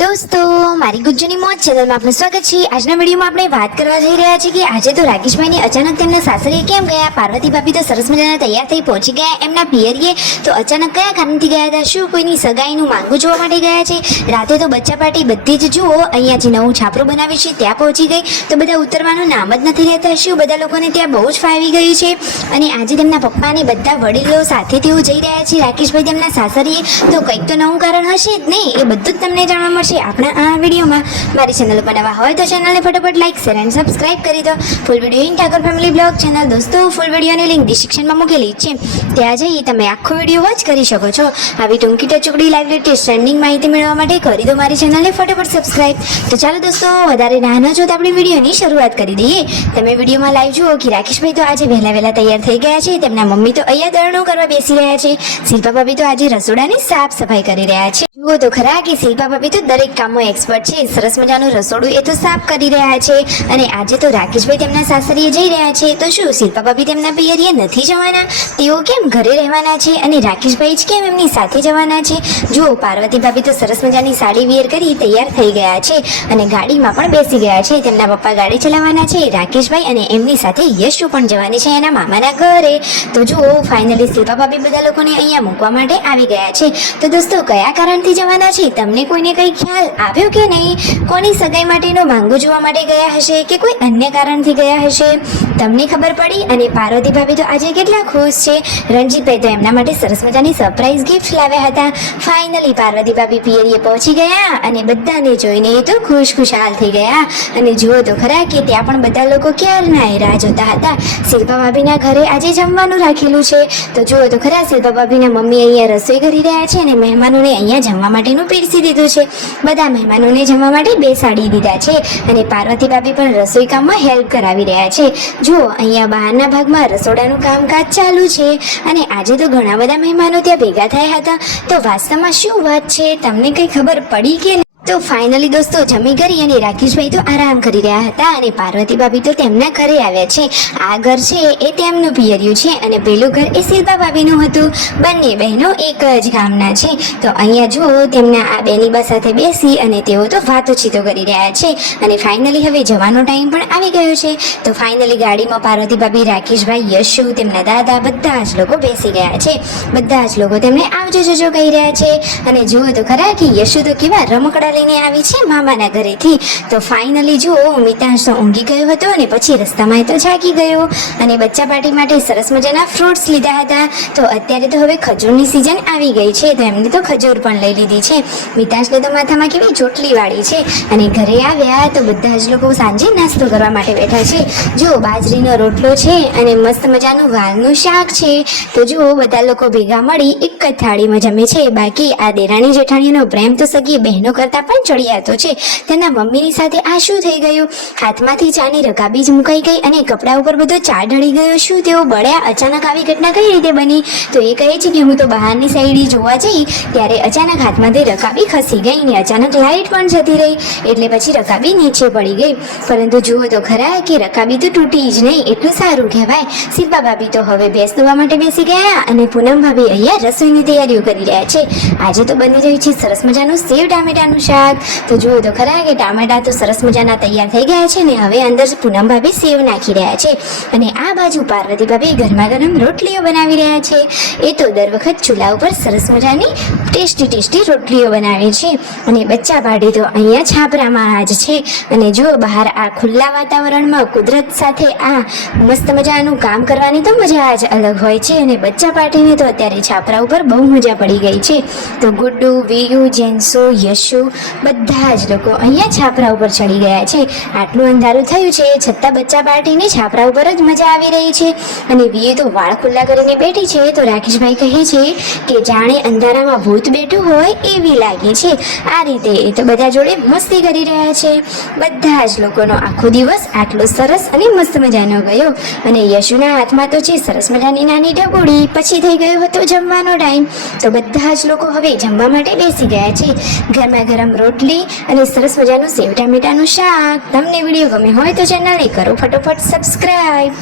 દોસ્તો, મારી ગુજ્જુની મોજ ચેનલમાં આપનું સ્વાગત છે। આજના વિડીયોમાં આપણે વાત કરવા જઈ રહ્યા છીએ કે આજે તો રાકેશભાઈને અચાનક તેમના સાસરીએ કેમ ગયા। પાર્વતી ભાભી તો સરસ મજાના તૈયાર થઈ પહોંચી ગયા એમના પિયરીએ, તો અચાનક કયા કારણથી ગયા હતા? શું કોઈની સગાઈનું માંગુ જોવા માટે ગયા છે? રાતે તો બચ્ચા પાર્ટી બધી જ જુઓ અહીંયા જે નવું છાપરું બનાવ્યું છે ત્યાં પહોંચી ગઈ, તો બધા ઉતરવાનું નામ જ નથી લેતા। શું બધા લોકોને ત્યાં બહુ જ ફાવી ગયું છે? અને આજે તેમના પપ્પા અને બધા વડીલો સાથે તેઓ જઈ રહ્યા છે રાકેશભાઈ તેમના સાસરીએ, તો કંઈક તો નવું કારણ હશે જ નહીં, એ બધું જ તમને જાણવા મળશે આપણા આ વિડીયોમાં। મારી ચેનલ પર નવા હોય તો ચેનલને ફટાફટ લાઈક શેર અને સબસ્ક્રાઇબ કરી દો। Full video in Thakor family blog channel દોસ્તો, ફૂલ વિડીયોની લિંક ડિસ્ક્રિપ્શનમાં મૂકેલી છે, ત્યાં જઈ તમે આખો વિડીયો વોચ કરી શકો છો। આવી ટૂંકી ટચુકડી લાઈવ લેટેસ્ટ ટ્રેન્ડિંગ માહિતી મેળવવા માટે કરી દો મારી ચેનલને ફટાફટ સબસ્ક્રાઇબ। તો ચાલો દોસ્તો, વધારે ના ન જોતા આપણી વિડીયોની શરૂઆત કરી દઈએ। તમે વિડીયોમાં લાઈવ જુઓ કે રાકેશભાઈ તો આજે વહેલા તૈયાર થઈ ગયા છે, તેમના મમ્મી તો અહીંયા દળણું કરવા બેસી રહ્યા છે, શિલ્પા ભાભી તો આજે રસોડાની સાફ સફાઈ કરી રહ્યા છે। જુઓ તો ખરા કે શિલ્પા ભાભી તો દરેક કામમાં એક્સપર્ટ છે, સરસ મજાનું રસોડું એ તો સાફ કરી રહ્યા છે। અને આજે તો રાકેશભાઈ તેમના સાસરીએ જઈ રહ્યા છે, તો શું શિલ્પા ભાભી તેમના પિયરીએ નથી જવાના? તેઓ કેમ ઘરે રહેવાના છે અને રાકેશભાઈ જ કેમ એમની સાથે જવાના છે? જુઓ, પાર્વતી ભાભી તો સરસ મજાની સાડી વેર કરી તૈયાર થઈ ગયા છે અને ગાડીમાં પણ બેસી ગયા છે। તેમના પપ્પા ગાડી ચલાવવાના છે, રાકેશભાઈ અને એમની સાથે યશુ પણ જવાની છે એના મામાના ઘરે। તો જુઓ, ફાઇનલી શિલ્પા ભાભી બધા લોકોને અહીંયા મૂકવા માટે આવી ગયા છે। તો દોસ્તો, કયા કારણથી જવાના છે? તમને કોઈને કઈ ખ્યાલ આવ્યો કે નહીં? કોની સગાઈ માટેનો માંગુ જોવા માટે ગયા હશે કે કોઈ અન્ય કારણથી ગયા હશે? તમને ખબર પડી? અને પાર્વતી ભાભી તો આજે કેટલા ખુશ છે। રણજીતભાઈ તો એમના માટે સરસ મજાની સરપ્રાઈઝ ગિફ્ટ લાવ્યા હતા। ફાઇનલી પાર્વતી ભાભી પિયરીએ પહોંચી ગયા અને બધાને જોઈને તો ખુશખુશાલ થઈ ગયા। અને જુઓ તો ખરા કે ત્યાં પણ બધા લોકો ક્યારના રાહ જોતા હતા। શિલ્પા ભાભીના ઘરે આજે જમવાનું રાખેલું છે, તો જુઓ તો ખરા શિલ્પા ભાભીના મમ્મી અહીંયા રસોઈ કરી રહ્યા છે અને મહેમાનોને અહીંયા જમવા માટેનું પીરસી દીધું છે। બધા મહેમાનોને જમવા માટે બેસાડી દીધા છે અને પાર્વતી ભાભી પણ રસોઈ કામમાં હેલ્પ કરાવી રહ્યા છે। જુઓ, અહીંયા બહારના ભાગમાં રસોડાનું કામકાજ ચાલુ છે અને આજે તો ઘણા બધા મહેમાનો ત્યાં ભેગા થયા હતા। તો વાસ્તવમાં શું વાત છે, તમને કઈ ખબર પડી કે? તો ફાઇનલી દોસ્તો, જમી કરી અને રાકેશભાઈ તો આરામ કરી રહ્યા હતા અને પાર્વતી ભાભી તો તેમના ઘરે આવ્યા છે। આ ઘર છે એ તેમનું પિયરિયું છે અને પેલું ઘર એ શિલ્પા ભાભીનું હતું। બંને બહેનો એક જ ગામના છે। તો અહીંયા જુઓ, તેમના આ બેનીબા સાથે બેસી અને તેઓ તો વાતોચીતો કરી રહ્યા છે અને ફાઇનલી હવે જવાનો ટાઈમ પણ આવી ગયો છે। તો ફાઇનલી ગાડીમાં પાર્વતી ભાભી, રાકેશભાઈ, યશુ, તેમના દાદા બધા જ લોકો બેસી ગયા છે। બધા જ લોકો તેમને આવજો જજો કહી રહ્યા છે। અને જુઓ તો ખરા કે યશુ તો કેવા રમકડા લઈને આવી છે મામાના ઘરેથી। તો ફાઇનલી જુઓ, મિતાંશ તો ઊંઘી ગયો હતો અને પછી રસ્તામાં એ તો જાગી ગયો અને બચ્ચા પાર્ટી માટે સરસ મજાના ફ્રૂટ્સ લીધા હતા। તો અત્યારે તો હવે ખજૂરની સિઝન આવી ગઈ છે, તો એમને તો ખજૂર પણ લઈ લીધી છે। મિતાંશને તો માથામાં કેવી ચોટલી વાળી છે અને ઘરે આવ્યા તો બધા જ લોકો સાંજે નાસ્તો કરવા માટે બેઠા છે। જુઓ, બાજરીનો રોટલો છે અને મસ્ત મજાનું વાલનું શાક છે। તો જુઓ, બધા લોકો ભેગા મળી એક જ થાળીમાં જમે છે। બાકી આ દેરાણી જેઠાણીનો પ્રેમ તો સગી બહેનો કરતા પણ ચડિયાતો છે। તેના મમ્મીની સાથે આ શું થઈ ગયું? હાથમાંથી ચાની રકાબી જ મુકાઈ ગઈ અને કપડા ઉપર બધો ચા ઢળી ગયો। શું તેઓ બળ્યા? અચાનક આવી ઘટના કઈ રીતે બની? તો એ કહે છે કે હું તો બહારની સાઈડે જોવા જઈ ત્યારે અચાનક હાથમાંથી રકાબી ખસી ગઈ ને અચાનક લાઈટ પણ જતી રહી, એટલે પછી રકાબી નીચે પડી ગઈ। પરંતુ જુઓ તો ખરા કે રકાબી તો તૂટી જ નહીં, એટલું સારું કહેવાય। શિલ્પા ભાભી તો હવે ભેંસ દોવા માટે બેસી ગયા અને પૂનમ ભાભી અહીંયા રસોઈની તૈયારીઓ કરી રહ્યા છે। આજે તો બની રહ્યું છે સરસ મજાનું સેવ ટામેટાનું શાક। તો જુઓ તો ખરા કે ટામેટા તો સરસ મજાના તૈયાર થઈ ગયા છે ને હવે અંદર પૂનમ ભાભી સેવ નાખી રહ્યા છે અને આ બાજુ પાર્વતી ભાભી ગરમા ગરમ રોટલીઓ બનાવી રહ્યા છે। એ તો દર વખત ચૂલા ઉપર સરસ મજાની ટેસ્ટી રોટલીઓ બનાવે છે અને બચ્ચા પાર્ટી તો અહીંયા છાપરામાં જ છે। અને જો બહાર આ ખુલ્લા વાતાવરણમાં કુદરત સાથે આ મસ્ત મજાનું કામ કરવાની તો મજા જ અલગ હોય છે અને બચ્ચા પાર્ટીને તો અત્યારે છાપરા ઉપર બહુ મજા પડી ગઈ છે। તો ગુડ્ડુ, વિયુ, જેન્સો, યશુ બધા જ લોકો અહીંયા છાપરા ઉપર ચડી ગયા છે। આટલું અંધારું થયું છે છતાં બચ્ચા પાર્ટીને છાપરા ઉપર જ મજા આવી રહી છે અને વીએ તો વાળ ખુલ્લા કરીને બેઠી છે। તો રાકેશભાઈ કહે છે કે જાણે અંધારામાં ભૂત બેઠું હોય એવી લાગે છે। આ રીતે એ તો બધા જોડે મસ્તી કરી રહ્યા છે। બધા જ લોકોનો આખો દિવસ આટલો સરસ અને મસ્ત મજાનો ગયો અને યશુના હાથમાં તો છે સરસ મજાની નાની ઢબુડી। પછી થઈ ગયો હતો જમવાનો ટાઈમ, તો બધા જ લોકો હવે જમવા માટે બેસી ગયા છે। ગરમા ગરમ રોટલી અને સરસ મજાનું સેવ ટામેટાનું શાક। તમને વિડીયો ગમે હોય તો ચેનલને કરો ફટોફટ સબસ્ક્રાઇબ।